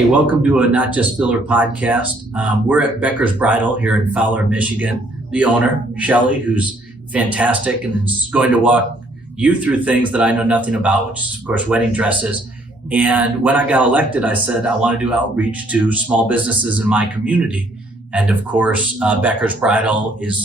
Hey, welcome to a Not Just Filler podcast. We're at Becker's Bridal here in Fowler, Michigan. The owner, Shelly, who's fantastic and is going to walk you through things that I know nothing about, which is, of course, wedding dresses. And when I got elected, I said I want to do outreach to small businesses in my community. And of course, Becker's Bridal is,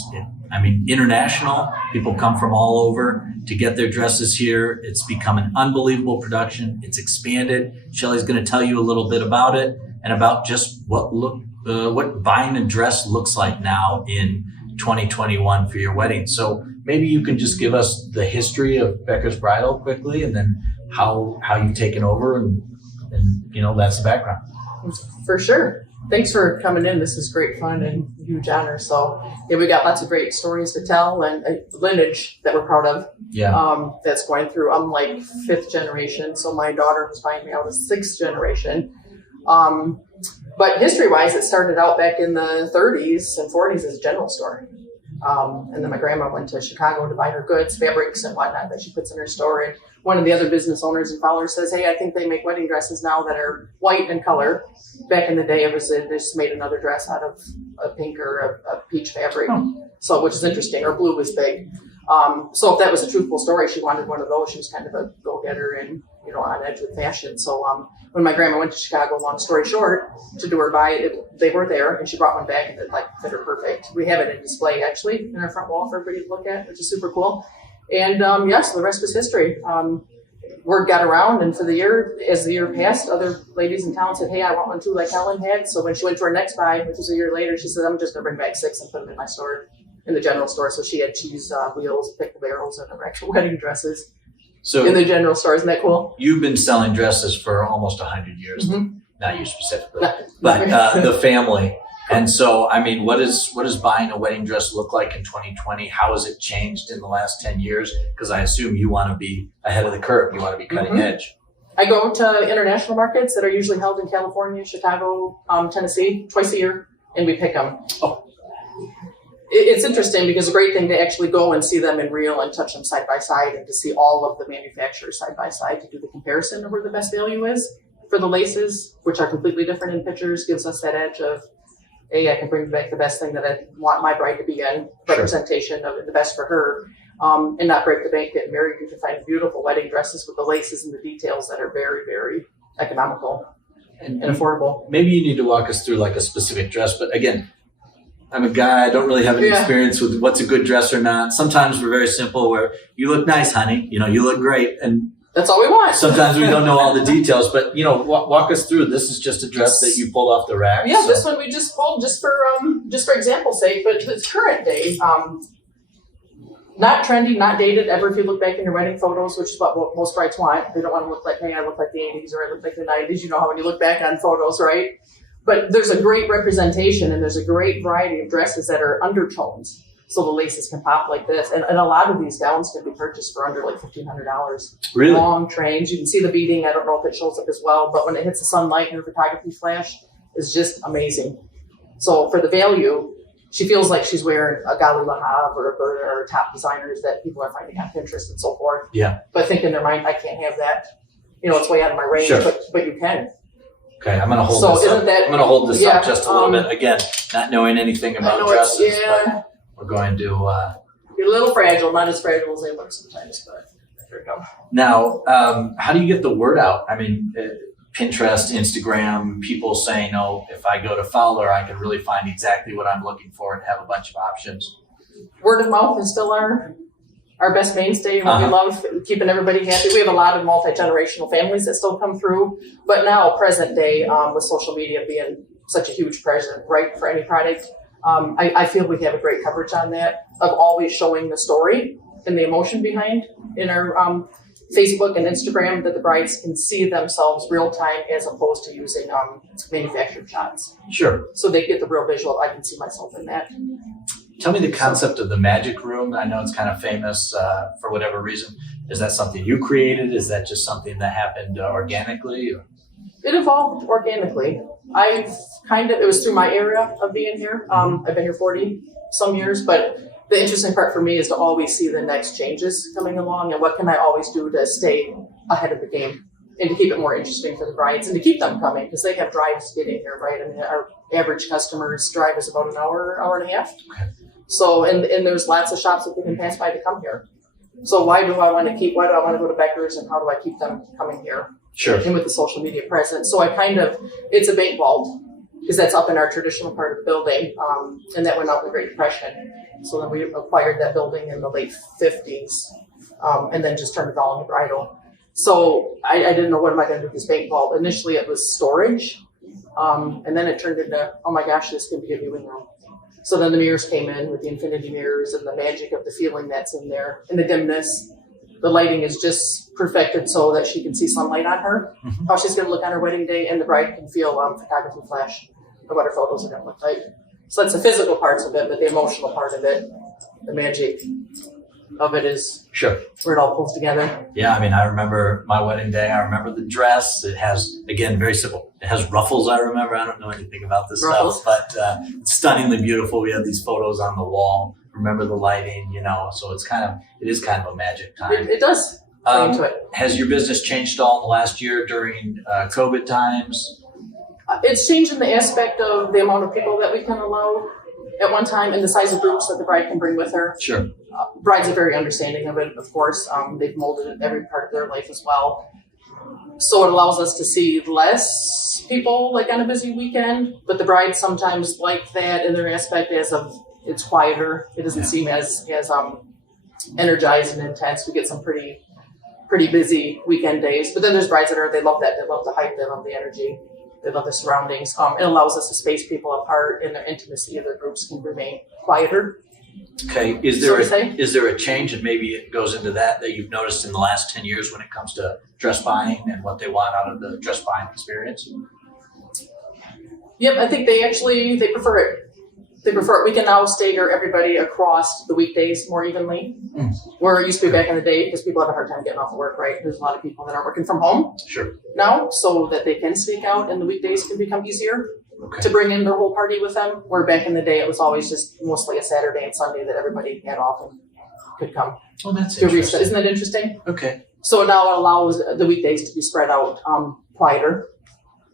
international. People come from all over to get their dresses here. It's become an unbelievable production. It's expanded. Shelly's going to tell you a little bit about it and about just what buying a dress looks like now in 2021 for your wedding. So maybe you can just give us the history of Becker's Bridal quickly, and then how you've taken over, and that's the background. For sure. Thanks for coming in. This is great fun and huge honor. So yeah, we got lots of great stories to tell and a lineage that we're proud of. Yeah. That's going through. I'm like fifth generation, so my daughter who's buying me out is sixth generation. But history-wise, it started out back in the 30s and 40s as a general store. And then my grandma went to Chicago to buy her goods, fabrics and whatnot that she puts in her store. And one of the other business owners in Fowler says, hey, I think they make wedding dresses now that are white in color. Back in the day, they just made another dress out of a pink or a peach fabric. So, which is interesting, or blue was big. So if that was a truthful story, she wanted one of those. She was kind of a go-getter and, on edge with fashion. So when my grandma went to Chicago, long story short, to do her buy, they were there, and she brought one back and it fit her perfect. We have it in display actually in our front wall for everybody to look at, which is super cool. And so the rest was history. Word got around, and for the year, as the year passed, other ladies in town said, hey, I want one too, like Helen had. So when she went to her next buy, which was a year later, she said, I'm just going to bring back 6 and put them in my store, in the general store. So she had cheese wheels, pickle barrels, and her actual wedding dresses in the general store. Isn't that cool? You've been selling dresses for almost 100 years, not you specifically, but the family. And so, what does buying a wedding dress look like in 2020? How has it changed in the last 10 years? Because I assume you want to be ahead of the curve. You want to be cutting edge. I go to international markets that are usually held in California, Chicago, Tennessee, twice a year, and we pick them. Oh. It's interesting because it's a great thing to actually go and see them in real and touch them side by side, and to see all of the manufacturers side by side to do the comparison of where the best value is for the laces, which are completely different in pictures, gives us that edge of, hey, I can bring back the best thing that I want my bride to be in, representation of it, the best for her, and not break the bank getting married. You can find beautiful wedding dresses with the laces and the details that are very, very economical and affordable. Maybe you need to walk us through like a specific dress, but again, I'm a guy, I don't really have any experience with what's a good dress or not. Sometimes we're very simple where you look nice, honey, you look great. And that's all we want. Sometimes we don't know all the details, but walk us through. This is just a dress that you pulled off the rack. Yeah, so. This one we just pulled just for example's sake, but it's current day. Not trendy, not dated ever. If you look back in your wedding photos, which is what most brides want, they don't want to look like, hey, I look like the 80s or I look like the 90s. You know how when you look back on photos, right? But there's a great representation, and there's a great variety of dresses that are undertones. So the laces can pop like this. And a lot of these gowns can be purchased for under like $1,500. Really? Long trains. You can see the beading. I don't know if it shows up as well, but when it hits the sunlight and her photography flash is just amazing. So for the value, she feels like she's wearing a Gali Lahab or top designers that people are finding on Pinterest and so forth. Yeah. But think in their mind, I can't have that. It's way out of my range, but you can. Okay, I'm going to hold this up. I'm going to hold this up just a little bit. Again, not knowing anything about dresses, but we're going to... You're a little fragile, not as fragile as they look sometimes, but there we go. Now, how do you get the word out? Pinterest, Instagram, people saying, if I go to Fowler, I can really find exactly what I'm looking for and have a bunch of options. Word of mouth is still our best mainstay, and we love keeping everybody happy. We have a lot of multi-generational families that still come through, but now present day, with social media being such a huge present, right, for any product, I feel we have a great coverage on that, of always showing the story and the emotion behind in our Facebook and Instagram, that the brides can see themselves real time as opposed to using manufactured shots. Sure. So they get the real visual. I can see myself in that. Tell me the concept of the magic room. I know it's kind of famous for whatever reason. Is that something you created? Is that just something that happened organically? Or? It evolved organically. It was through my area of being here. I've been here 40 some years, but the interesting part for me is to always see the next changes coming along and what can I always do to stay ahead of the game. and to keep it more interesting for the brides and to keep them coming because they have drives getting here, right? I mean, our average customer's drive is about an hour, hour and a half. Okay. So, and there's lots of shops that they can pass by to come here. So why do I want to go to Becker's and how do I keep them coming here? Sure. And with the social media presence. So it's a bank vault because that's up in our traditional part of the building. And that went out in the Great Depression. So then we acquired that building in the late 50s and then just turned it all into Bridal. So I didn't know what am I going to do with this bank vault. Initially it was storage. And then it turned into, oh my gosh, this can be a viewing room. So then the mirrors came in with the infinity mirrors and the magic of the feeling that's in there and the dimness. The lighting is just perfected so that she can see sunlight on her, how she's going to look on her wedding day, and the bride can feel photography flash of what her photos are going to look like. So that's the physical parts of it, but the emotional part of it, the magic of it is sure where it all pulls together. Yeah, I mean, I remember my wedding day. I remember the dress. It has, again, very simple. It has ruffles, I remember. I don't know anything about this Ruffles. stuff, but it's stunningly beautiful. We have these photos on the wall. Remember the lighting, so it is kind of a magic time. It does play into it. Has your business changed at all in the last year during COVID times? It's changed in the aspect of the amount of people that we can allow at one time and the size of groups that the bride can bring with her. Sure. Brides are very understanding of it, of course. They've molded it every part of their life as well. So it allows us to see less people like on a busy weekend, but the brides sometimes like that in their aspect as of it's quieter. It doesn't seem as energized and intense. We get some pretty busy weekend days, but then there's brides that they love that. They love the hype. They love the energy. They love the surroundings. It allows us to space people apart and their intimacy of their groups can remain quieter. Okay. Is there a change, and maybe it goes into that you've noticed in the last 10 years when it comes to dress buying and what they want out of the dress buying experience? Yep, I think they prefer it. They prefer it. We can now stagger everybody across the weekdays more evenly. Where it used to be back in the day, because people have a hard time getting off of work, right? There's a lot of people that are working from home now, so that they can sneak out and the weekdays can become easier to bring in their whole party with them. Where back in the day, it was always just mostly a Saturday and Sunday that everybody had off and could come. Oh, that's interesting. Isn't that interesting? Okay. So now it allows the weekdays to be spread out quieter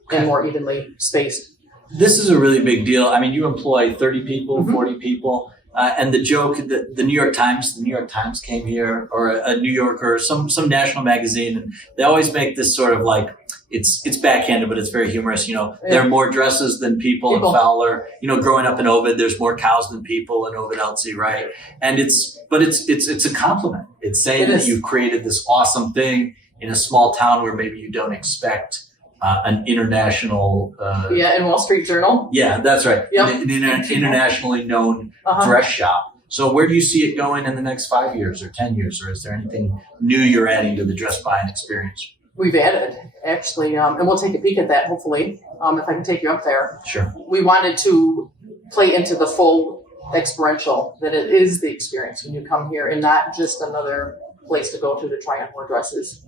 and more evenly spaced. This is a really big deal. I mean, you employ 30 people, 40 people, and the joke that the New York Times came here, or a New Yorker, some national magazine, and they always make this sort of like, it's backhanded, but it's very humorous. There are more dresses than people in Fowler. Growing up in Ovid, there's more cows than people in Ovid Elsie, right? And it's a compliment. It's saying that you've created this awesome thing in a small town where maybe you don't expect an international... in Wall Street Journal. Yeah, that's right. Yep. An internationally known dress shop. So where do you see it going in the next 5 years or 10 years? Or is there anything new you're adding to the dress buying experience? We've added, actually, and we'll take a peek at that, hopefully, if I can take you up there. Sure. We wanted to play into the full experiential, that it is the experience when you come here and not just another place to go to try on more dresses.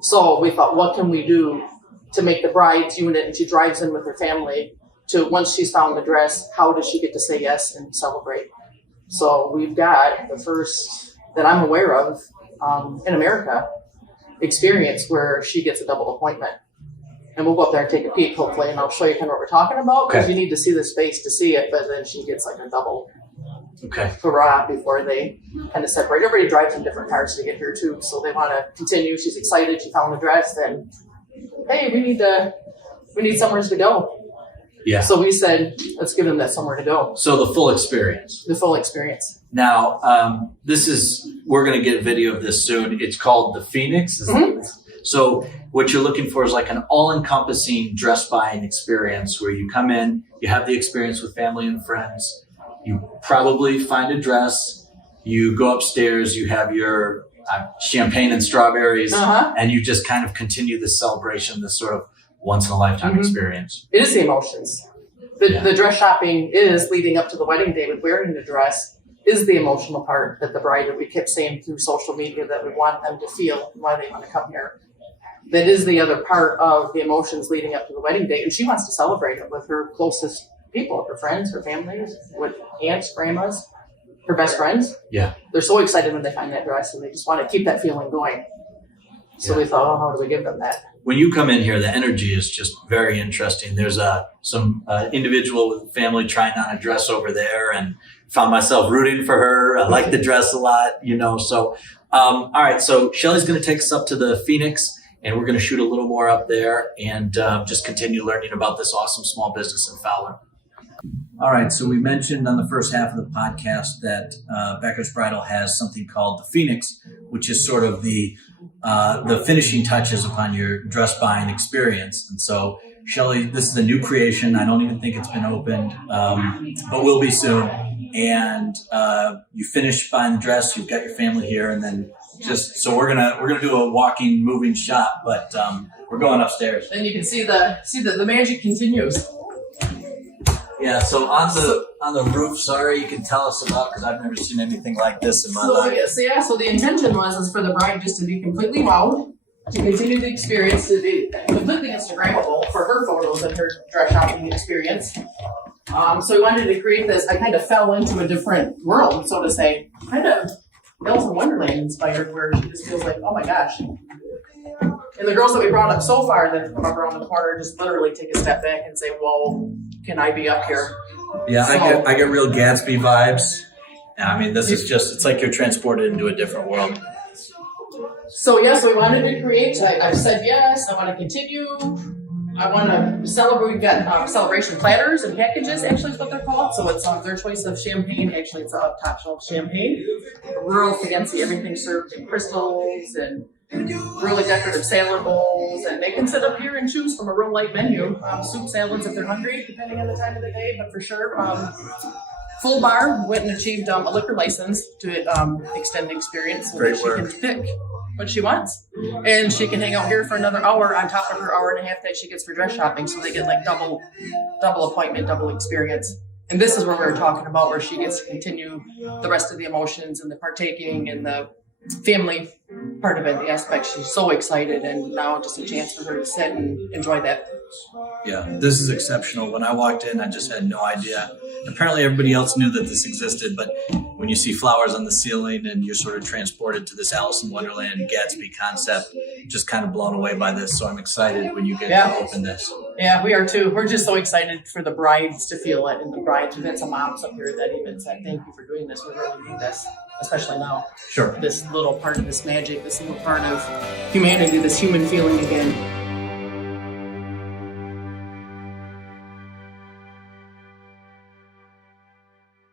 So we thought, what can we do to make the bride's unit, and she drives in with her family, to once she's found the dress, how does she get to say yes and celebrate? So we've got the first that I'm aware of in America experience where she gets a double appointment. And we'll go up there and take a peek, hopefully, and I'll show you kind of what we're talking about, because you need to see the space to see it, but then she gets like a double hurrah before they kind of separate. Everybody drives in different cars to get here too, so they want to continue. She's excited, she found the dress, then, hey, we need somewhere to go. Yeah. So we said, let's give them that somewhere to go. So the full experience. The full experience. Now, we're going to get video of this soon. It's called the Phoenix. So what you're looking for is like an all-encompassing dress buying experience where you come in, you have the experience with family and friends. You probably find a dress, you go upstairs, you have your champagne and strawberries, and you just kind of continue this celebration, this sort of once-in-a-lifetime experience. It is the emotions. The dress shopping is leading up to the wedding day with wearing the dress is the emotional part that the bride, that we kept saying through social media that we want them to feel why they want to come here. That is the other part of the emotions leading up to the wedding day. And she wants to celebrate it with her closest people, her friends, her families, with aunts, grandmas, her best friends. Yeah. They're so excited when they find that dress and they just want to keep that feeling going. So we thought, oh, how do we give them that? When you come in here, the energy is just very interesting. There's some individual with family trying on a dress over there, and found myself rooting for her. I like the dress a lot, So, all right. So Shelly's going to take us up to the Phoenix, and we're going to shoot a little more up there and just continue learning about this awesome small business in Fowler. All right. So we mentioned on the first half of the podcast that Becker's Bridal has something called the Phoenix, which is sort of the finishing touches upon your dress buying experience. And so, Shelly, this is a new creation. I don't even think it's been opened, but will be soon. And you finish buying the dress. You've got your family here, and then so we're gonna do a walking, moving shot. But we're going upstairs. And you can see the magic continues. Yeah, so on the roof, sorry, you can tell us about, because I've never seen anything like this in my life. So the intention was for the bride just to be completely wowed, to continue the experience, to be completely Instagrammable for her photos and her dress shopping experience. So we wanted to create this. I kind of fell into a different world, so to say, kind of Alice in Wonderland inspired, where she just feels like, oh my gosh. And the girls that we brought up so far that come up around the corner just literally take a step back and say, whoa, can I be up here? Yeah, I get real Gatsby vibes. I mean, this is just, it's like you're transported into a different world. So we wanted to create, I've said yes, I want to continue. I want to celebrate. We've got celebration platters and packages, actually is what they're called. So it's their choice of champagne. Actually, it's a top shelf champagne. Rural fancy, everything served in crystals and really decorative salad bowls. And they can sit up here and choose from a real light menu. Soup, salads if they're hungry, depending on the time of the day, but for sure. Full bar, went and achieved a liquor license to extend the experience so that she can pick what she wants. And she can hang out here for another hour on top of her hour and a half that she gets for dress shopping. So they get like double appointment, double experience. And this is where we were talking about, where she gets to continue the rest of the emotions and the partaking and the family part of it, the aspect. She's so excited, and now just a chance for her to sit and enjoy that. Yeah, this is exceptional. When I walked in, I just had no idea. Apparently everybody else knew that this existed, but when you see flowers on the ceiling and you're sort of transported to this Alice in Wonderland Gatsby concept, just kind of blown away by this. So I'm excited when you get to open this. Yeah, we are too. We're just so excited for the brides to feel it, and the brides. We've had some moms up here that even said, thank you for doing this. We really need this, especially now. Sure. This little part of this magic, this little part of humanity, this human feeling again.